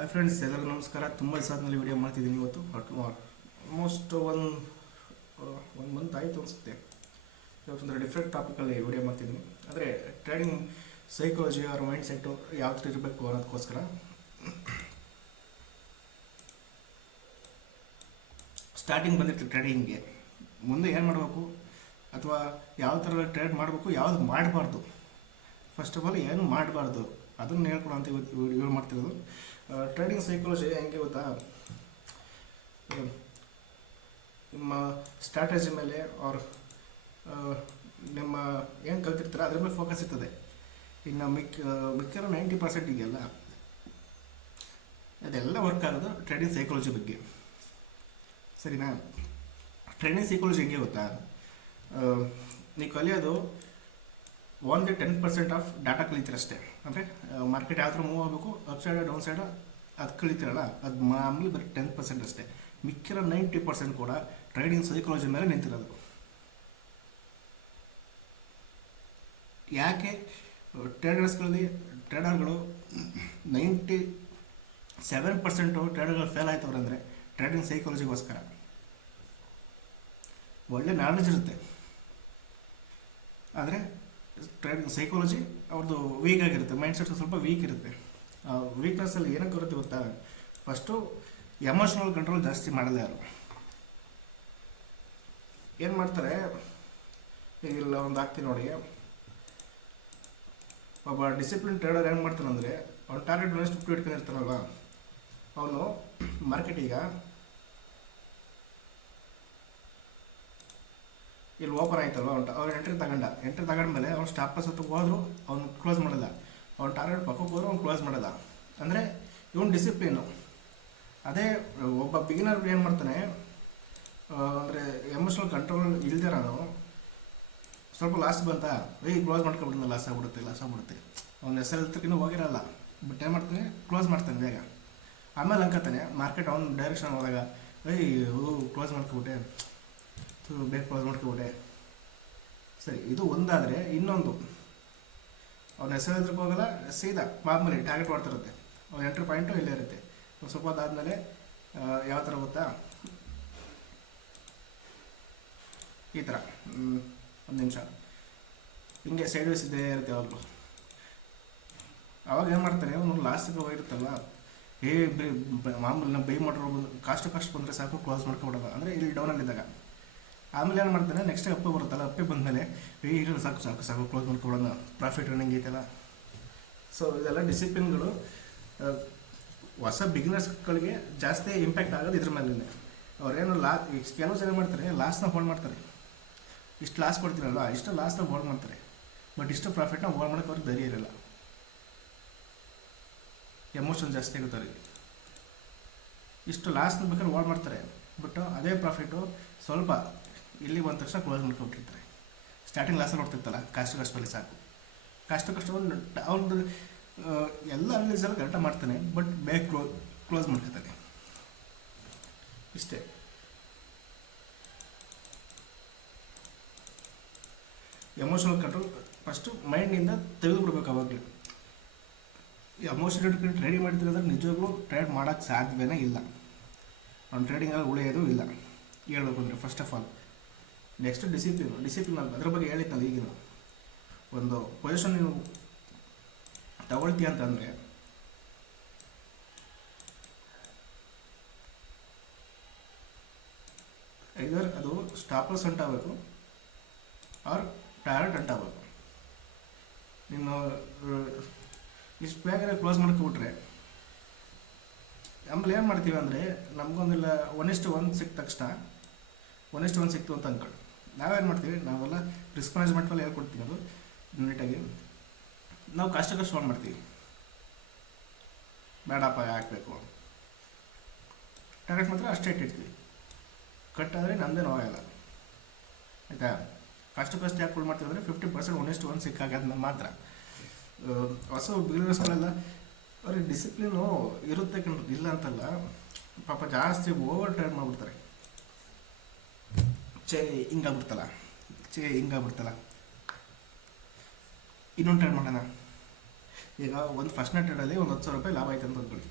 Hi friends, ಎಲ್ಲರಿಗೂ ನಮಸ್ಕಾರ. ತುಂಬ ದಿವಸ ಆದಮೇಲೆ ವಿಡಿಯೋ ಮಾಡ್ತಿದ್ದೀನಿ. ಇವತ್ತು ಆಲ್ಮೋಸ್ಟ್ ಒಂದು ಮಂತ್ ಆಯಿತು ಅನಿಸುತ್ತೆ. ಇವತ್ತೊಂದು ಡಿಫ್ರೆಂಟ್ ಟಾಪಿಕಲ್ಲಿ ವಿಡಿಯೋ ಮಾಡ್ತಿದ್ದೀನಿ. ಅಂದರೆ ಟ್ರೇಡಿಂಗ್ ಸೈಕಾಲಜಿ ಅವ್ರ ಮೈಂಡ್ ಸೆಟ್ಟು ಯಾವ ಥರ ಇರಬೇಕು ಅನ್ನೋದಕ್ಕೋಸ್ಕರ. ಸ್ಟಾರ್ಟಿಂಗ್ ಬಂದಿತ್ತು ಟ್ರೇಡಿಂಗ್ಗೆ, ಮುಂದೆ ಏನು ಮಾಡಬೇಕು ಅಥವಾ ಯಾವ ಥರ ಟ್ರೇಡ್ ಮಾಡಬೇಕು, ಯಾವುದು ಮಾಡಬಾರ್ದು, ಫಸ್ಟ್ ಆಫ್ ಆಲ್ ಏನು ಮಾಡಬಾರ್ದು ಅದನ್ನು ಹೇಳ್ಕೊಳ ಅಂತ ಇವತ್ತು ವಿಡಿಯೋ ಮಾಡ್ತಿರೋದು. ಟ್ರೇಡಿಂಗ್ ಸೈಕಾಲಜಿ ಹೆಂಗೆ ಗೊತ್ತಾ, ನಿಮ್ಮ ಸ್ಟ್ರಾಟಜಿ ಮೇಲೆ ಅವ್ರ ನಿಮ್ಮ ಏನು ಕಲ್ತಿರ್ತಾರೆ ಅದ್ರ ಮೇಲೆ ಫೋಕಸ್ ಇರ್ತದೆ. ಇನ್ನು ಮಿಕ್ಕಿರೋ 90% ಇದೆಯಲ್ಲ, ಅದೆಲ್ಲ ವರ್ಕ್ ಆಗೋದು ಟ್ರೇಡಿಂಗ್ ಸೈಕಾಲಜಿ ಬಗ್ಗೆ. ಸರಿನಾ? ಟ್ರೇಡಿಂಗ್ ಸೈಕಾಲಜಿ ಹೆಂಗೆ ಗೊತ್ತಾ, ನೀವು ಕಲಿಯೋದು ಓನ್ಲಿ 10% ಆಫ್ ಡಾಟಾ ಕಲಿತೀರಷ್ಟೇ. ಅಂದರೆ ಮಾರ್ಕೆಟ್ ಯಾವ ಥರ ಮೂವ್ ಆಗಬೇಕು, ಅಪ್ ಸೈಡ್ ಡೌನ್ ಸೈಡ್ ಅದು ಕಲಿತೀರಲ್ಲ, ಅದು ಮಾಮೂಲಿ ಬರೀ 10% ಅಷ್ಟೇ. ಮಿಕ್ಕಿರೋ 90% ಕೂಡ ಟ್ರೇಡಿಂಗ್ ಸೈಕಾಲಜಿ ಮೇಲೆ ನಿಂತಿರೋದು. ಯಾಕೆ ಟ್ರೇಡರ್ಗಳು 97% ಟ್ರೇಡರ್ಗಳು ಫೇಲ್ ಆಯ್ತವ್ರೆ ಅಂದರೆ ಟ್ರೇಡಿಂಗ್ ಸೈಕಾಲಜಿಗೋಸ್ಕರ. ಒಳ್ಳೆ ನಾಲೆಜ್ ಇರುತ್ತೆ, ಆದರೆ ಟ್ರೇಡಿಂಗ್ ಸೈಕಾಲಜಿ ಅವ್ರದ್ದು ವೀಕ್ ಆಗಿರುತ್ತೆ, ಮೈಂಡ್ ಸೆಟ್ ಸ್ವಲ್ಪ ವೀಕ್ ಇರುತ್ತೆ. ವೀಕ್ನೆಸ್ಸಲ್ಲಿ ಏನಕ್ಕೆ ಬರುತ್ತೆ ಗೊತ್ತಾ, ಫಸ್ಟು ಎಮೋಷ್ನಲ್ ಕಂಟ್ರೋಲ್ ಜಾಸ್ತಿ ಮಾಡಲ್ಲ ಯಾರು. ಏನು ಮಾಡ್ತಾರೆ, ಈಗಿಲ್ಲ ಒಂದು ಆಗ್ತೀನಿ ನೋಡಿ, ಒಬ್ಬ ಡಿಸಿಪ್ಲಿನ್ ಟ್ರೇಡರ್ ಏನು ಮಾಡ್ತಾನಂದರೆ, ಅವ್ನು ಟಾರ್ಗೆಟ್ ಎಷ್ಟು ಇಟ್ಕೊಂಡಿರ್ತಾನಲ್ವ, ಅವನು ಮಾರ್ಕೆಟೀಗ ಇಲ್ಲಿ ಓಪನ್ ಆಯ್ತಲ್ವ, ಅವ್ನು ಎಂಟ್ರಿ ತಗೊಂಡ್ಮೇಲೆ ಅವ್ನು ಸ್ಟಾಪ್ ಲಾಸ್ ಹತ್ರ ಹೋದ್ರು ಅವ್ನು ಕ್ಲೋಸ್ ಮಾಡಲ್ಲ, ಅವ್ನು ಟಾರ್ಗೆಟ್ ಪಕ್ಕಕ್ಕೆ ಹೋದ್ರು ಅವ್ನು ಕ್ಲೋಸ್ ಮಾಡಲ್ಲ. ಅಂದರೆ ಇವನು ಡಿಸಿಪ್ಲಿನು. ಅದೇ ಒಬ್ಬ ಬಿಗಿನರ್ ಏನು ಮಾಡ್ತಾನೆ ಅಂದರೆ ಎಮೋಷ್ನಲ್ ಕಂಟ್ರೋಲ್ ಇಲ್ಲದೆ ನಾನು ಸ್ವಲ್ಪ ಲಾಸ್ ಬಂತಾ ಕ್ಲೋಸ್ ಮಾಡ್ಕೊಬಿಡ್ತಾನೆ, ಲಾಸ್ ಆಗ್ಬಿಡುತ್ತೆ. ಅವ್ನು SL ಹತ್ರಕ್ಕಿನ್ನೂ ಹೋಗಿರಲ್ಲ, ಬಟ್ ಏನು ಮಾಡ್ತಾನೆ, ಕ್ಲೋಸ್ ಮಾಡ್ತಾನೆ ಬೇಗ. ಆಮೇಲೆ ಅನ್ಕೋತಾನೆ ಮಾರ್ಕೆಟ್ ಅವ್ನು ಡೈರೆಕ್ಷನ್ ಹೋದಾಗ ಕ್ಲೋಸ್ ಮಾಡ್ಕೊಬಿಟ್ಟೆ, ಬೇಗ ಕ್ಲೋಸ್ ಮಾಡ್ಕೊಬಿಟ್ಟೆ. ಸರಿ, ಇದು ಒಂದಾದರೆ ಇನ್ನೊಂದು, ಅವ್ನು SL ಹತ್ರಕ್ಕೆ ಹೋಗಲ್ಲ, ಸೀದಾ ಮಾಮೂಲಿ ಟಾರ್ಗೆಟ್ ಮಾಡ್ತಿರುತ್ತೆ. ಅವ್ನು ಎಂಟ್ರಿ ಪಾಯಿಂಟು ಇಲ್ಲೇ ಇರುತ್ತೆ. ಒಂದು ಸ್ವಲ್ಪ ಅದಾದಮೇಲೆ ಯಾವ ಥರ ಗೊತ್ತಾ, ಈ ಥರ ಒಂದು ನಿಮಿಷ ಹಿಂಗೆ ಸೈಡ್ ವೇಸ್ ಇದ್ದೇ ಇರುತ್ತೆ ಯಾವಾಗಲೂ. ಅವಾಗ ಏನು ಮಾಡ್ತಾನೆ, ಅವನು ಲಾಸ್ಟಿಗೆ ಹೋಗಿರುತ್ತಲ್ವ, ಮಾಮೂಲಿ ನಾವು ಬೈ ಮಾಡಿರೋ ಕಾಸ್ಟ್ ಬಂದರೆ ಸಾಕು, ಕ್ಲೋಸ್ ಮಾಡ್ಕೊಬಿಡೋದು. ಅಂದರೆ ಇಲ್ಲಿ ಡೌನಲ್ಲಿದ್ದಾಗ ಆಮೇಲೆ ಏನು ಮಾಡ್ತಾನೆ, ನೆಕ್ಸ್ಟ್ ಅಪ್ಪೆ ಬರುತ್ತಲ್ಲ, ಅಪ್ಪೆ ಬಂದಮೇಲೆ ಇರಲ್ಲ ಸಾಕು ಕ್ಲೋಸ್ ಮಾಡ್ಕೊಬಿಡೋಣ, ಪ್ರಾಫಿಟ್ ರನ್ನಿಂಗ್ ಐತಲ್ಲ. ಸೊ ಇದೆಲ್ಲ ಡಿಸಿಪ್ಲಿನ್ಗಳು ಹೊಸ ಬಿಗಿನರ್ಸ್ಗಳಿಗೆ ಜಾಸ್ತಿ ಇಂಪ್ಯಾಕ್ಟ್ ಆಗೋದು ಇದ್ರ ಮೇಲೆ. ಅವ್ರೇನು ಕೆಲವು ಜನ ಮಾಡ್ತಾರೆ, ಲಾಸ್ನ ಹೋಲ್ಡ್ ಮಾಡ್ತಾರೆ. ಇಷ್ಟು ಲಾಸ್ ಕೊಡ್ತೀರಲ್ವ, ಇಷ್ಟು ಲಾಸ್ನ ಹೋಲ್ಡ್ ಮಾಡ್ತಾರೆ, ಬಟ್ ಇಷ್ಟು ಪ್ರಾಫಿಟ್ನ ಹೋಲ್ಡ್ ಮಾಡೋಕ್ಕೆ ಅವ್ರಿಗೆ ಧೈರ್ಯ ಇರಲ್ಲ. ಎಮೋಷನ್ ಜಾಸ್ತಿ ಆಗುತ್ತೆ ಅವ್ರಿಗೆ. ಇಷ್ಟು ಲಾಸ್ನ ಬೇಕಾದ್ರೆ ಹೋಲ್ಡ್ ಮಾಡ್ತಾರೆ, ಬಟ್ ಅದೇ ಪ್ರಾಫಿಟು ಸ್ವಲ್ಪ ಇಲ್ಲಿ ಬಂದ ತಕ್ಷಣ ಕ್ಲೋಸ್ ಮಾಡ್ಕೊಬಿಟ್ಟಿರ್ತಾರೆ. ಸ್ಟಾರ್ಟಿಂಗ್ ಲಾಸಲ್ಲಿ ನೋಡ್ತಿರ್ತಲ್ಲ, ಕಾಸ್ಟ್ ಮೇಲೆ ಸಾಕು, ಕಾಸ್ಟ್ ಅವ್ನು ಎಲ್ಲ ಅನಲೈಸಲ್ಲಿ ಕರೆಕ್ಟಾಗಿ ಮಾಡ್ತಾನೆ, ಬಟ್ ಬೇಗ ಕ್ಲೋಸ್ ಮಾಡ್ಕೊತಾನೆ. ಇಷ್ಟೇ. ಎಮೋಷನಲ್ ಕಂಟ್ರೋಲ್ ಫಸ್ಟು ಮೈಂಡಿಂದ ತೆಗೆದು ಬಿಡ್ಬೇಕು. ಅವಾಗಲೇ ಎಮೋಷನ್ ಇಟ್ಕೊಂಡು ಟ್ರೇಡಿಂಗ್ ಮಾಡ್ತೀನಿ ಅಂದರೆ ನಿಜವಾಗ್ಲೂ ಟ್ರೇಡ್ ಮಾಡೋಕ್ಕೆ ಸಾಧ್ಯವೇ ಇಲ್ಲ. ಅವ್ನು ಟ್ರೇಡಿಂಗಲ್ಲಿ ಉಳಿಯೋದು ಇಲ್ಲ ಹೇಳ್ಬೇಕು ಅಂದರೆ. First of all next discipline ಅದ್ರ ಬಗ್ಗೆ ಹೇಳಿದ್ನಲ್ಲ. ಈಗಿನ ಒಂದು ಪೊಸಿಷನ್ ನೀನು ತಗೊಳ್ತೀಯ ಅಂತಂದರೆ ಐದರ್ ಅದು ಸ್ಟಾಪ್ ಲಾಸ್ ಅಂಟಾಗಬೇಕು ಆರ್ ಟಾರ್ಗೆಟ್ ಅಂಟಾಗಬೇಕು. ನೀನು ಇಷ್ಟು ಬೇಗ ಕ್ಲೋಸ್ ಮಾಡ್ಕೊಬಿಟ್ರೆ ಆಮೇಲೆ ಏನು ಮಾಡ್ತೀವಿ ಅಂದರೆ, ನಮಗೊಂದಿಲ್ಲ 1:1 ಸಿಕ್ಕ ತಕ್ಷಣ 1:1 ಸಿಕ್ತು ಅಂತ ಅಂದ್ಕೊಂಡು ನಾವೇನು ಮಾಡ್ತೀವಿ, ನಾವೆಲ್ಲ ರಿಸ್ಕ್ ಮ್ಯಾನೇಜ್ಮೆಂಟ್ ಮೇಲೆ ಹೇಳ್ಕೊಡ್ತೀವಿ. ಅದು ನೀಟಾಗಿ ನಾವು ಕಷ್ಟ ಹೋಲ್ಡ್ ಮಾಡ್ತೀವಿ, ಬೇಡಪ್ಪ ಹಾಕಬೇಕು, ಟಾರ್ಗೆಟ್ ಮಾತ್ರ ಅಷ್ಟೇ ಇಟ್ಟಿರ್ತೀವಿ. ಕಟ್ಟಾದರೆ ನಮ್ಮದೇ ನೋವಾಗಲ್ಲ, ಆಯಿತಾ? ಕಷ್ಟ ಯಾಕೆ ಹೋಲ್ಡ್ ಮಾಡ್ತೀವಿ ಅಂದರೆ 50% 1:1 ಸಿಕ್ಕಾಗ ಮಾತ್ರ. ಹೊಸ ಬಿಗಿನರ್ಸ್ಗಳೆಲ್ಲ ಅವ್ರಿಗೆ ಡಿಸಿಪ್ಲಿನು ಇರುತ್ತೆ ಇಲ್ಲ ಅಂತಲ್ಲ, ಪಾಪ ಜಾಸ್ತಿ ಓವರ್ ಟ್ರೇಡ್ ಮಾಡಿಬಿಡ್ತಾರೆ. ಹಿಂಗಾಗ್ಬಿಡ್ತಲ್ಲ, ಇನ್ನೊಂದು ಟ್ರೇಡ್ ಮಾಡೋಣ. ಈಗ ಒಂದು ಫಸ್ಟ್ನೇ ಟ್ರೇಡಲ್ಲಿ ಒಂದು 10,000 ರೂಪಾಯಿ ಲಾಭ ಆಯ್ತು ಅಂತ ಅಂದ್ಕೊಳ್ಳಿ.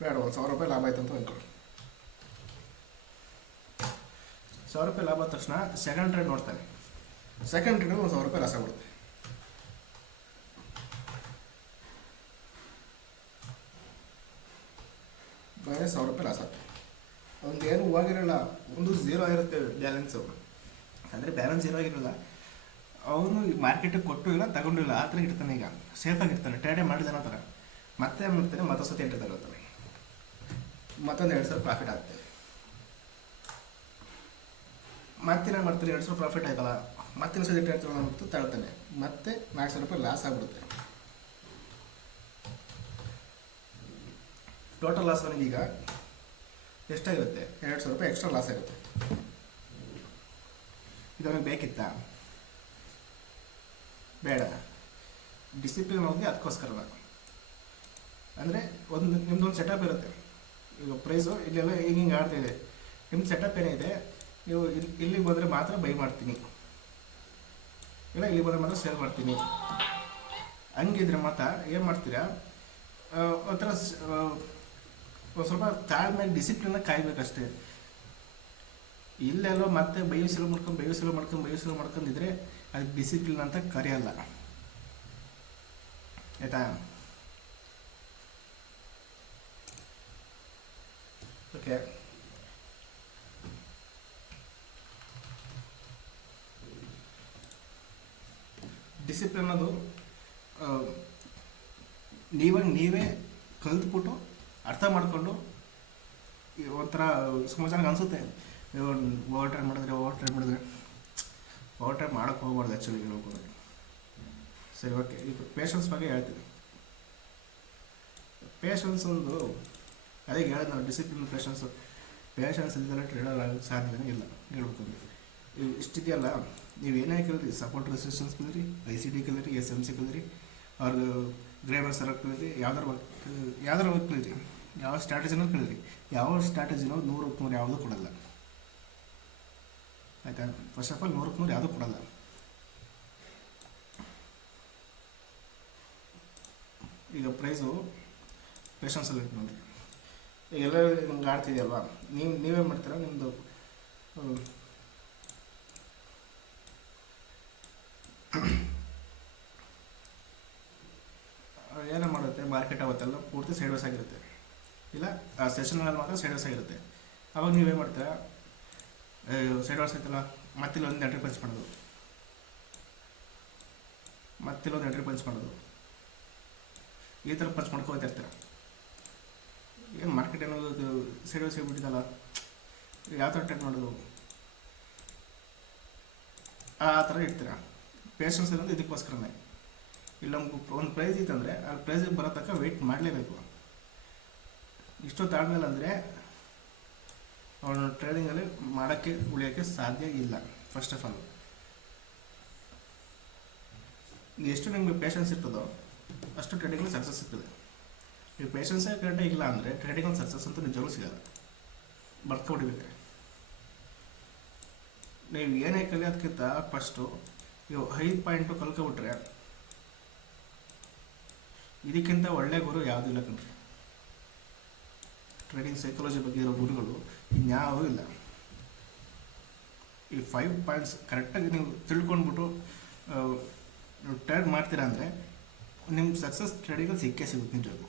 ಬೇಡ, ಒಂದು 1000 ರೂಪಾಯಿ ಲಾಭ ಆಯ್ತು ಅಂತ ಅಂದ್ಕೊಳ್ಳಿ. 1000 ರೂಪಾಯಿ ಲಾಭ ಆದ ತಕ್ಷಣ ಸೆಕೆಂಡ್ ಟ್ರೇಡ್ ನೋಡ್ತಾನೆ. ಸೆಕೆಂಡ್ ಟ್ರೇಡಲ್ಲಿ ಒಂದು 1000 ರೂಪಾಯಿ ಲಾಸ್ ಆಗ್ಬಿಡುತ್ತೆ. ಬೇರೆ 1000 ರೂಪಾಯಿ ಲಾಸ್ ಆಗ್ತದೆ. ಅವ್ನಿಗೆ ಏನು ಹೋಗಿರಲ್ಲ, ಒಂದು ಝೀರೋ ಇರುತ್ತೆ ಬ್ಯಾಲೆನ್ಸು. ಅಂದರೆ ಬ್ಯಾಲೆನ್ಸ್ ಝೀರೋ ಆಗಿರಲ್ಲ, ಅವನು ಮಾರ್ಕೆಟಿಗೆ ಕೊಟ್ಟು ಇಲ್ಲ ತಗೊಂಡು ಇಲ್ಲ, ಆ ಥರ ಇರ್ತಾನೆ. ಈಗ ಸೇಫಾಗಿರ್ತಾನೆ, ಟ್ರೇಡೇ ಮಾಡಿದಾನ ಥರ. ಮತ್ತೆ ಏನು ಮಾಡ್ತಾನೆ, ಮತ್ತೊಂದು ಸತಿ ಎಂಟ್ರಿ ತಗೊಳ್ತಾನೆ, ಮತ್ತೊಂದು 2000 ಪ್ರಾಫಿಟ್ ಆಗ್ತದೆ. ಮತ್ತಿನ ಮಾಡ್ತಾನೆ, 2000 ಪ್ರಾಫಿಟ್ ಆಯ್ತಲ್ಲ, ಮತ್ತಿನ ಸತಿ ಎಂಟ್ರಿ ಮತ್ತು ತಗೊಳ್ತಾನೆ, ಮತ್ತೆ 4000 ರೂಪಾಯಿ ಲಾಸ್ ಆಗ್ಬಿಡುತ್ತೆ. Total loss ಅವನಿಗೀಗ ಎಷ್ಟಾಗಿರುತ್ತೆ? 2000 ರೂಪಾಯಿ ಎಕ್ಸ್ಟ್ರಾ ಲಾಸ್ ಆಗುತ್ತೆ. ಇದು ಅವನಿಗೆ ಬೇಕಿತ್ತಾ? ಬೇಡ. ಡಿಸಿಪ್ಲಿನ್ ಹೋಗಿ ಅದಕ್ಕೋಸ್ಕರ. ಅಂದರೆ ನಿಮ್ದೊಂದು ಸೆಟಪ್ ಇರುತ್ತೆ. ಈಗ ಪ್ರೈಸು ಇಲ್ಲೆಲ್ಲ ಹಿಂಗೆ ಆಡ್ತಾಯಿದೆ, ನಿಮ್ಮ ಸೆಟಪ್ ಏನಿದೆ, ನೀವು ಇಲ್ಲಿಗೆ ಬಂದರೆ ಮಾತ್ರ ಬೈ ಮಾಡ್ತೀನಿ, ಇಲ್ಲ ಇಲ್ಲಿಗೆ ಬಂದರೆ ಮಾತ್ರ ಸೇಲ್ ಮಾಡ್ತೀನಿ. ಹಂಗಿದ್ರೆ ಮಾತ್ರ ಏನು ಮಾಡ್ತೀರಾ, ಒಂಥರ ಒಂದು ಸ್ವಲ್ಪ ತಾಳ್ಮೆಗೆ ಡಿಸಿಪ್ಲಿನಾಗಿ ಕಾಯಬೇಕಷ್ಟೇ. ಇಲ್ಲೆಲ್ಲೋ ಮತ್ತೆ ಬೈಯುಸಲು ಮಾಡ್ಕೊಂಡಿದ್ರೆ ಅದಕ್ಕೆ ಡಿಸಿಪ್ಲಿನ್ ಅಂತ ಕರೆಯಲ್ಲ, ಆಯಿತಾ? ಓಕೆ, ಡಿಸಿಪ್ಲಿನ್ ಅದು ನೀವೇ ಕಲಿತ್ಬಿಟ್ಟು ಅರ್ಥ ಮಾಡಿಕೊಂಡು ಒಂಥರ ಸುಮಾರು ಜನಕ್ಕೆ ಅನಿಸುತ್ತೆ, ಓವರ್ ಟ್ರೈ ಮಾಡಿದ್ರೆ ಓವರ್ ಟ್ರೈ ಮಾಡೋಕ್ಕೆ ಹೋಗ್ಬಾರ್ದು ಆ್ಯಕ್ಚುಲಿ ಹೇಳ್ಬೋದು. ಸರಿ, ಓಕೆ. ಈಗ ಪೇಷನ್ಸ್ ಬಗ್ಗೆ ಹೇಳ್ತೀವಿ. ಪೇಷನ್ಸ್ ಒಂದು ಅದೇ ಹೇಳಿದ್ ನಾವು, ಡಿಸಿಪ್ಲಿನ್ ಪೇಷನ್ಸ್ ಇಲ್ದಲ್ಲ ಟ್ರೇಡರ್ ಆಗೋಕ್ಕೆ ಸಾಧ್ಯನೇ ಇಲ್ಲ ಹೇಳ್ಬೇಕಂದ್ರೆ. ಇಷ್ಟಿದೆಯಲ್ಲ, ನೀವೇನೇ ಕಲಿದ್ರಿ, ಸಪೋರ್ಟ್ ರೆಸಿಸ್ಟೆನ್ಸ್ ಕಲಿದ್ರಿ, ICD ಕಲಿದ್ರಿ, SMC ಕಲಿದ್ರಿ, ಅವ್ರಿಗೆ ಗ್ರೇವರ್ ಸರಕ್ ಕಲಿದ್ರಿ, ಯಾವ್ದಾರ ವರ್ಕ್ ಕಲಿದ್ರಿ, ಯಾವ ಸ್ಟ್ರಾಟಜಿನೂ ಕಲಿದ್ರಿ, ಯಾವ ಸ್ಟ್ರಾಟಜಿನೋ 100ಕ್ಕೆ 100 ಯಾವುದೂ ಕೊಡಲ್ಲ, ಆಯಿತಾ? ಫಸ್ಟ್ ಆಫ್ ಆಲ್ 100ಕ್ಕೆ 100 ಯಾವುದೂ ಕೊಡಲ್ಲ. ಈಗ ಪ್ರೈಸು ಪೇಷನ್ಸಲ್ಲಿ ಇಟ್ಟು ನೋಡಿರಿ. ಈಗ ಎಲ್ಲರೂ ನಿಮ್ಗೆ ಆಡ್ತಿದೆಯಲ್ವಾ, ನೀವೇನು ಮಾಡ್ತೀರಾ, ನಿಮ್ಮದು ಏನೋ ಮಾಡುತ್ತೆ, ಮಾರ್ಕೆಟ್ ಅವತ್ತೆಲ್ಲ ಪೂರ್ತಿ ಸೈಡ್ ವೇಸ್ ಆಗಿರುತ್ತೆ, ಇಲ್ಲ ಆ ಸೆಷನಲ್ಲಿ ಮಾತ್ರ ಸೈಡ್ ವೇಸ್ ಆಗಿರುತ್ತೆ. ಅವಾಗ ನೀವೇನು ಮಾಡ್ತೀರಾ, ಸೈಡ್ ವೇಸ್ ಆಯ್ತಲ್ಲ, ಮತ್ತಿಲ್ಲೊಂದು ಎಂಟ್ರಿ ಪಂಚ್ ಮಾಡೋದು, ಈ ಥರ ಪಂಚ್ ಮಾಡ್ಕೋತಿರ್ತೀರ. ಏನು ಮಾರ್ಕೆಟ್ ಏನೋದು ಸೈಡ್ ವೇಸ್ ಆಗಿಬಿಟ್ಟಿದ್ದಲ್ಲ, ಯಾವ ಥರ ಟ್ರೇಡ್ ಮಾಡೋದು, ಆ ಥರ ಇರ್ತೀರ. ಪೇಷನ್ಸ್ ಇರೋದು ಇದಕ್ಕೋಸ್ಕರನೇ. ಇಲ್ಲ ಒಂದು ಪ್ರೈಸ್ ಇತ್ತಂದರೆ ಆ ಪ್ರೈಸಿಗೆ ಬರೋ ತನಕ ವೆಯ್ಟ್ ಮಾಡಲೇಬೇಕು. ಇಷ್ಟು ತಾಳ್ಮೇಲೆ ಅಂದರೆ ಅವನು ಟ್ರೇಡಿಂಗಲ್ಲಿ ಉಳಿಯೋಕ್ಕೆ ಸಾಧ್ಯ ಇಲ್ಲ. ಫಸ್ಟ್ ಆಫ್ ಆಲ್ ಎಷ್ಟು ನಿಮಗೆ ಪೇಷನ್ಸ್ ಇರ್ತದೋ ಅಷ್ಟು ಟ್ರೇಡಿಂಗಲ್ಲಿ ಸಕ್ಸಸ್ ಇರ್ತದೆ. ನೀವು ಪೇಷನ್ಸೇ ಕರೆಕ್ಟಾಗಿ ಇಲ್ಲ ಅಂದರೆ ಟ್ರೇಡಿಂಗಲ್ಲಿ ಸಕ್ಸಸ್ ಅಂತೂ ನಿಜವೂ ಸಿಗಲ್ಲ, ಬರ್ಕೊಬಿಡ್ಬೇಕು. ನೀವು ಏನೇ ಕಲಿಯೋದಕ್ಕಿಂತ ಫಸ್ಟು ಇವು 5 ಪಾಯಿಂಟು ಕಲ್ಕೊಬಿಟ್ರೆ ಇದಕ್ಕಿಂತ ಒಳ್ಳೆಯ ಗುರು ಯಾವುದೂ ಇಲ್ಲ ಕಣ್ರಿ. ಟ್ರೇಡಿಂಗ್ ಸೈಕಾಲಜಿ ಬಗ್ಗೆ ಇರೋ ಗುರುಗಳು ಇನ್ಯಾವೂ ಇಲ್ಲ. ಈ 5 ಪಾಯಿಂಟ್ಸ್ ಕರೆಕ್ಟಾಗಿ ನೀವು ತಿಳ್ಕೊಂಡ್ಬಿಟ್ಟು ನೀವು ಟ್ರೇಡ್ ಮಾಡ್ತೀರಾ ಅಂದರೆ ನಿಮ್ಮ ಸಕ್ಸಸ್ ಟ್ರೇಡಿಂಗಲ್ಲಿ ಸಿಕ್ಕೇ ಸಿಗುತ್ತೆ ನಿಜವಾಗ್ಲೂ.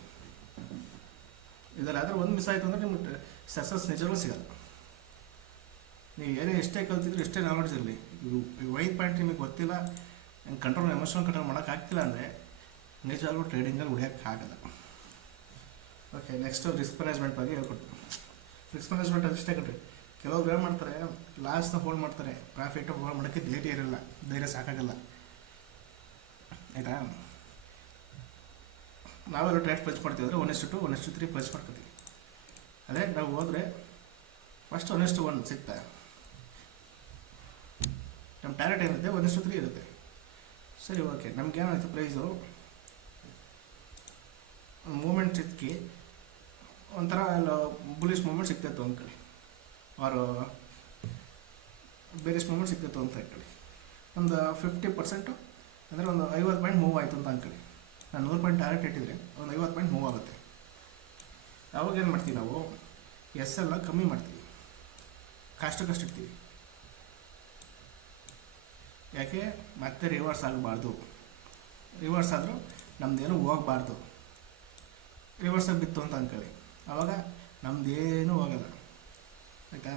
ಇದರಾದರೆ ಒಂದು ಮಿಸ್ ಆಯಿತು ಅಂದರೆ ನಿಮ್ಗೆ ಸಕ್ಸಸ್ ನಿಜವಾಗ್ಲೂ ಸಿಗಲ್ಲ. ನೀವು ಏನೇ ಎಷ್ಟೇ ಕಲ್ತಿದ್ರು, ಎಷ್ಟೇ ನಾಲೆಡ್ಜ್ ಇರಲಿ, 5 ಪಾಯಿಂಟ್ ನಿಮಗೆ ಗೊತ್ತಿಲ್ಲ, ಎಮೋಷನಲ್ ಕಂಟ್ರೋಲ್ ಮಾಡೋಕ್ಕಾಗ್ತಿಲ್ಲ ಅಂದರೆ ನಿಜವಾಗ್ಲೂ ಟ್ರೇಡಿಂಗಲ್ಲಿ ಉಳಿಯೋಕ್ಕಾಗಲ್ಲ. ಓಕೆ, ನೆಕ್ಸ್ಟು ರಿಸ್ಕ್ ಮ್ಯಾನೇಜ್ಮೆಂಟ್ ಬಗ್ಗೆ ಹೇಳ್ಕೊಡ್ತೀನಿ. ರಿಸ್ಕ್ ಮ್ಯಾನೇಜ್ಮೆಂಟ್ ಅಷ್ಟೇ ಕಣ್ರಿ. ಕೆಲವ್ರು ಏನು ಮಾಡ್ತಾರೆ, ಲಾಸ್ನ ಹೋಲ್ಡ್ ಮಾಡ್ತಾರೆ, ಪ್ರಾಫಿಟ್ ಹೋಲ್ಡ್ ಮಾಡೋಕ್ಕೆ ಧೈರ್ಯ ಸಾಕಾಗಲ್ಲ, ಆಯಿತಾ? ನಾವೆಲ್ಲ ಟ್ರೇಡ್ ಪರ್ಚ್ ಮಾಡ್ತೀವಿ ಅಂದರೆ 1:2 1:3 ಪರ್ಚ್ ಮಾಡ್ಕೊತೀವಿ. ಅದೇ ನಾವು ಹೋದರೆ ಫಸ್ಟ್ 1:1 ಸಿಗ್ತಾ, ನಮ್ಮ ಟಾರ್ಗೆಟ್ ಏನಿರುತ್ತೆ 1:3 ಇರುತ್ತೆ. ಸರಿ, ಓಕೆ. ನಮಗೇನಾಯಿತು, ಪ್ರೈಸು ಮೂಮೆಂಟ್ ಸಿಕ್ಕಿ ಒಂಥರ ಬುಲಿಶ್ ಮೂಮೆಂಟ್ ಸಿಗ್ತಾಯಿತ್ತು ಅಂದ್ಕೊಳ್ಳಿ, ಅವರು ಬೇರಿಶ್ ಮೂಮೆಂಟ್ ಸಿಗ್ತಾಯಿತ್ತು ಅಂತ ಹೇಳ್ಕೊಳ್ಳಿ. ಒಂದು 50% ಅಂದರೆ ಒಂದು 50 ಪಾಯಿಂಟ್ ಮೂವ್ ಆಯಿತು ಅಂತ ಅಂದ್ಕೊಳ್ಳಿ. ನಾನು 100 ಪಾಯಿಂಟ್ ಟಾರ್ಗೆಟ್ ಇಟ್ಟಿದ್ರೆ ಒಂದು 50 ಪಾಯಿಂಟ್ ಮೂವ್ ಆಗುತ್ತೆ. ಅವಾಗ ಏನು ಮಾಡ್ತೀವಿ ನಾವು, ಎಸ್ ಎಲ್ಲ ಕಮ್ಮಿ ಮಾಡ್ತೀವಿ, ಕಷ್ಟಕ್ಕಷ್ಟು ಇಡ್ತೀವಿ. ಯಾಕೆ ಮತ್ತೆ ರಿವರ್ಸ್ ಆಗಬಾರ್ದು. ರಿವರ್ಸ್ ಆದರೂ ನಮ್ಮದೇನು ಹೋಗಬಾರ್ದು. ರಿವರ್ಸ್ ಆಗಿ ಬಿತ್ತು ಅಂತ ಅಂದ್ಕೊಳ್ಳಿ, ಆವಾಗ ನಮ್ಮದೇನೂ ಹೋಗಲ್ಲ. ಆಯಿತಾ,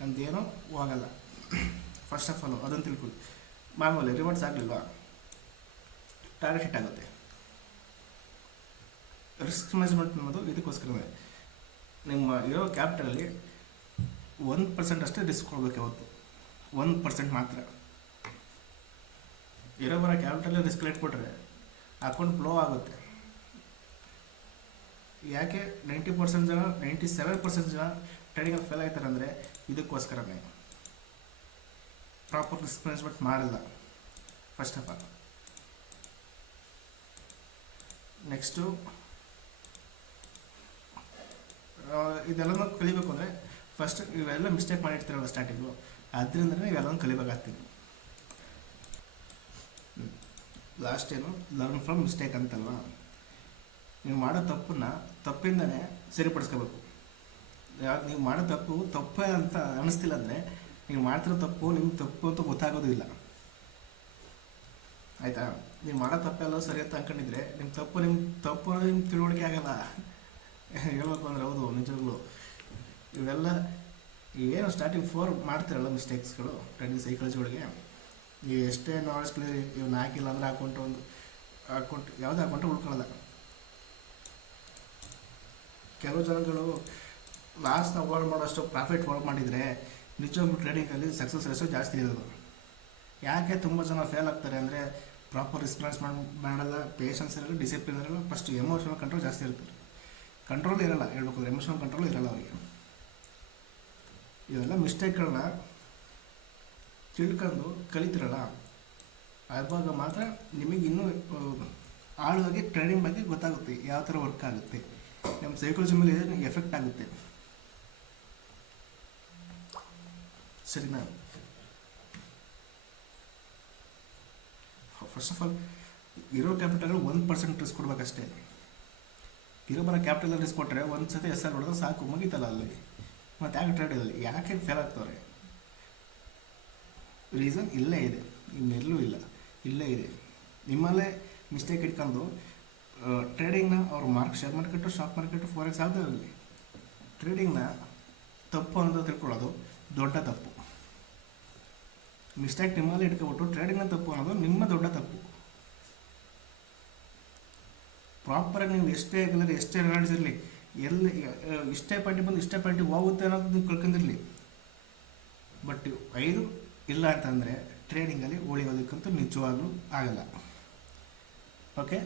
ನಮ್ಮದೇನೂ ಹೋಗಲ್ಲ. ಫಸ್ಟ್ ಆಫ್ ಆಲ್ ಅದನ್ನು ತಿಳ್ಕೊಳ್ಳಿ. ಮಾಮೂಲಿ ರಿವರ್ಸ್ ಆಗಲಿಲ್ವಾ, ಟಾರ್ಗೆಟ್ ಹಿಟ್ ಆಗುತ್ತೆ. ರಿಸ್ಕ್ ಮ್ಯಾನೇಜ್ಮೆಂಟ್ ಅನ್ನೋದು ಇದಕ್ಕೋಸ್ಕರವೇ. ನಿಮ್ಮ ಇರೋ ಕ್ಯಾಪಿಟಲಲ್ಲಿ 1% ಅಷ್ಟೇ ರಿಸ್ಕ್ ಕೊಡಬೇಕು ಯಾವತ್ತು, 1% ಮಾತ್ರ. ಇರೋ ಬರೋ ಕ್ಯಾಪಿಟಲ್ ರಿಸ್ಕ್ ರೇಟ್ ಕೊಟ್ಟರೆ ಅಕೌಂಟ್ ಫ್ಲೋ ಆಗುತ್ತೆ. ಯಾಕೆ 90% ಜನ 97% ಜನ ಟ್ರೇಡಿಂಗಲ್ಲಿ ಫೇಲ್ ಆಯ್ತಾರೆ ಅಂದರೆ ಇದಕ್ಕೋಸ್ಕರನೇ. ಪ್ರಾಪರ್ ರಿಸ್ಕ್ ಮ್ಯಾನೇಜ್ಮೆಂಟ್ ಮಾಡಿಲ್ಲ ಫಸ್ಟ್ ಆಫ್ ಆಲ್. ನೆಕ್ಸ್ಟು ಇದೆಲ್ಲನೂ ಕಲಿಬೇಕು ಅಂದರೆ ಫಸ್ಟ್ ಇವೆಲ್ಲ ಮಿಸ್ಟೇಕ್ ಮಾಡಿರ್ತೀರಲ್ಲ ಸ್ಟಾರ್ಟಿಂಗು, ಅದರಿಂದನೇ ಇವೆಲ್ಲನೂ ಕಲಿಬೇಕಾಗ್ತೀವಿ. ಲಾಸ್ಟ್ ಏನು ಲರ್ನ್ ಫ್ರಮ್ ಮಿಸ್ಟೇಕ್ ಅಂತಲ್ವಾ. ನೀವು ಮಾಡೋ ತಪ್ಪಿಂದನೇ ಸರಿಪಡಿಸ್ಕೋಬೇಕು. ಯಾವ್ದು ನೀವು ಮಾಡೋ ತಪ್ಪೇ ಅಂತ ಅನ್ನಿಸ್ತಿಲ್ಲ ಅಂದರೆ ನೀವು ಮಾಡ್ತಿರೋ ತಪ್ಪು ನಿಮ್ಗೆ ತಪ್ಪು ಅಂತ ಗೊತ್ತಾಗೋದು ಇಲ್ಲ. ಆಯಿತಾ, ನೀವು ಮಾಡೋ ತಪ್ಪೆಲ್ಲ ಸರಿ ಅಂತ ಅಂದ್ಕೊಂಡಿದ್ರೆ ನಿಮ್ಮ ತಪ್ಪು ನಿಮ್ಗೆ ತಿಳುವಳಿಕೆ ಆಗಲ್ಲ. ಹೇಳ್ಬೇಕು ಅಂದರೆ ಹೌದು ನಿಜವಾಗ್ಲು. ಇವೇನು ಸ್ಟಾರ್ಟಿಂಗ್ 4 ಮಾಡ್ತಿರಲ್ಲ ಮಿಸ್ಟೇಕ್ಸ್ಗಳು ಟ್ರೇಡಿಂಗ್ ಸೈಕಾಲಜಿ ಒಳಗೆ, ನೀವು ಎಷ್ಟೇ ನಾಲೆಜ್ ಕ್ಲಿಯರ್ ಇವನ್ನ ಹಾಕಿಲ್ಲ ಅಂದರೆ ಅಕೌಂಟ್ ಯಾವುದೇ ಅಕೌಂಟು ಉಳ್ಕೊಳ್ಳಲ್ಲ. ಕೆಲವು ಜನಗಳು ಲಾಸ್ನ ಅವಾಯ್ಡ್ ಮಾಡೋಷ್ಟು ಪ್ರಾಫಿಟ್ ಅವಾಯ್ಡ್ ಮಾಡಿದರೆ ನಿಜವಾಗ್ಲೂ ಟ್ರೇಡಿಂಗಲ್ಲಿ ಸಕ್ಸಸ್ ರೇಸು ಜಾಸ್ತಿ ಇರೋದು. ಯಾಕೆ ತುಂಬ ಜನ ಫೇಲ್ ಆಗ್ತಾರೆ ಅಂದರೆ ಪ್ರಾಪರ್ ರಿಸ್ಕ್ ಮ್ಯಾನೇಜ್ಮೆಂಟ್ ಮಾಡಲ್ಲ, ಪೇಷನ್ಸ್ ಇರಲ್ಲ, ಡಿಸಿಪ್ಲಿನ್ ಇರಲ್ಲ, ಫಸ್ಟ್ ಎಮೋಷನಲ್ ಕಂಟ್ರೋಲ್ ಜಾಸ್ತಿ ಇರ್ತಾರೆ. ಕಂಟ್ರೋಲ್ ಇರಲ್ಲ, ಹೇಳ್ಬೇಕು, ಎಮೋಷನಲ್ ಕಂಟ್ರೋಲ್ ಇರಲ್ಲ ಅವರಿಗೆ. ಇವೆಲ್ಲ ಮಿಸ್ಟೇಕ್ಗಳನ್ನ ತಿಳ್ಕೊಂಡು ಕಲಿತಿರಲ್ಲ, ಆವಾಗ ಮಾತ್ರ ನಿಮಗೆ ಇನ್ನೂ ಆಳವಾಗಿ ಟ್ರೇಡಿಂಗ್ ಬಗ್ಗೆ ಗೊತ್ತಾಗುತ್ತೆ, ಯಾವ ಥರ ವರ್ಕ್ ಆಗುತ್ತೆ, ನಮ್ಮ ಸೈಕಾಲಜಿ ಮೇಲೆ ಎಫೆಕ್ಟ್ ಆಗುತ್ತೆ. ಸರಿನಾ? ಫಸ್ಟ್ ಆಫ್ ಆಲ್ ಇರೋ ಕ್ಯಾಪಿಟಲ್ 1% ರಿಸ್ಕ್ ಕೊಡ್ಬೇಕಷ್ಟೇ. ಇರೋ ಬರೋ ಕ್ಯಾಪಿಟಲ್ ರಿಸ್ಕ್ ಕೊಟ್ಟರೆ ಒಂದು ಸತಿ SR ಹೊಡೆದ್ರೆ ಸಾಕು, ಮುಗೀತಲ್ಲ ಅಲ್ಲಿ. ಮತ್ತು ಯಾಕೆ ಟ್ರೇಡಲ್ಲಿ ಯಾಕೆ ಫೇಲ್ ಆಗ್ತವ್ರೆ? ರೀಸನ್ ಇಲ್ಲೇ ಇದೆ, ಇನ್ನೆಲ್ಲೂ ಇಲ್ಲ, ಇಲ್ಲೇ ಇದೆ. ನಿಮ್ಮಲ್ಲೇ ಮಿಸ್ಟೇಕ್ ಇಟ್ಕೊಂಡು ಟ್ರೇಡಿಂಗ್ನ ಅವ್ರು share market, stock market, forex ಯಾವುದೇ ಇರಲಿ, ಟ್ರೇಡಿಂಗ್ನ ತಪ್ಪು ಅಂತ ತಿಳ್ಕೊಳ್ಳೋದು ದೊಡ್ಡ ತಪ್ಪು. ಮಿಸ್ಟೇಕ್ ನಿಮ್ಮಲ್ಲೇ ಇಟ್ಕೊಬಿಟ್ಟು ಟ್ರೇಡಿಂಗ್ನ ತಪ್ಪು ಅನ್ನೋದು ನಿಮ್ಮ ದೊಡ್ಡ ತಪ್ಪು. ಪ್ರಾಪರಾಗಿ ನೀವು ಎಷ್ಟೇ ಆಗಿರಲಿ, ಎಷ್ಟೇ ನಡೆಸಿರಲಿ, ಎಲ್ಲಿ ಇಷ್ಟೇ ಪಾಯಿಂಟಿಗೆ ಬಂದು ಇಷ್ಟೇ ಪಾಯಿಂಟಿಗೆ ಹೋಗುತ್ತೆ ಅನ್ನೋದು ನೀವು ಕಳ್ಕೊಂಡಿರಲಿ, ಬಟ್ 5 ಇಲ್ಲ ಅಂತಂದರೆ ಟ್ರೇಡಿಂಗಲ್ಲಿ ಉಳಿಯೋದಕ್ಕಂತೂ ನಿಜವಾಗ್ಲೂ ಆಗಲ್ಲ. ಓಕೆ.